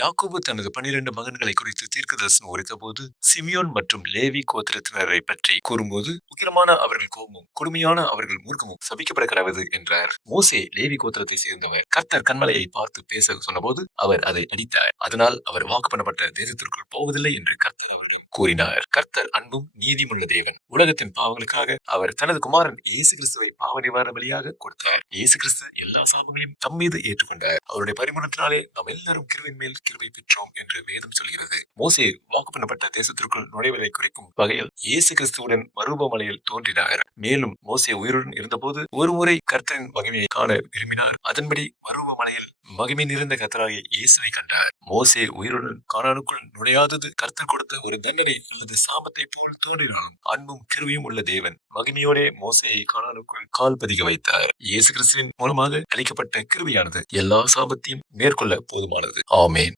யாக்கோபு தனது 12 மகன்களை குறித்து தீர்க்கதரிசனம் உரைத்தபோது சிமியோன் மற்றும் லேவி கோத்திரத்தினரை பற்றி கூறும்போது உக்கிரமான அவர்கள் கோபமும் கொடுமையான அவர்கள் மூர்க்கமும் சபிக்கப்பட கடவது என்றார். மோசே லேவி கோத்திரத்தை சேர்ந்தவர். கர்த்தர் கன்மலையை பார்த்து பேச சொன்னபோது அவர் அதை அடித்தார். அதனால் அவர் வாக்கு பண்ணப்பட்ட தேசத்திற்குள் போவதில்லை என்று கர்த்தர் அவரிடம் கூறினார். கர்த்தர் அன்பும் நீதியுமுள்ள தேவன். உலகத்தின் பாவங்களுக்காக அவர் தனது குமாரன் இயேசு கிறிஸ்துவை பாவ நிவாரண பலியாக கொடுத்தார். இயேசு கிறிஸ்து எல்லா சாபங்களையும் தம் மீது ஏற்றுக்கொண்டார். அவருடைய பரிமாணத்தினாலே நாம் எல்லாரும் கிருபையின் மேல் கிருபை பெற்றோம் என்று வேதம் சொல்கிறது. மோசே வாக்கு பண்ணப்பட்ட தேசத்திற்குள் நுழைவதை குறிக்கும் வகையில் இயேசு கிறிஸ்துவுடன் மறுபமலையில் தோன்றினார். மேலும் மோசே உயிருடன் இருந்தபோது ஒரு முறை கர்த்தரின் மகிமையை காண விரும்பினார். அதன்படி மறுபமலையில் மகிமை நிறைந்த கர்த்தராகிய இயேசுவை கண்டார். மோசே உயிருடன் கானானுக்குள் நுழையாதது கர்த்தர் கொடுத்த ஒரு தண்டனை அல்லது சாபத்தை போல் தோன்றினான். அன்பும் கிருபையும் உள்ள தேவன் மகிமையோடே மோசேயை கானானுக்குள் கால் பதிக்க வைத்தார். இயேசு கிறிஸ்துவின் மூலமாக அளிக்கப்பட்ட கிருபையானது எல்லா சாபத்தையும் மேற்கொள்ள போதுமானது. ஆமென்.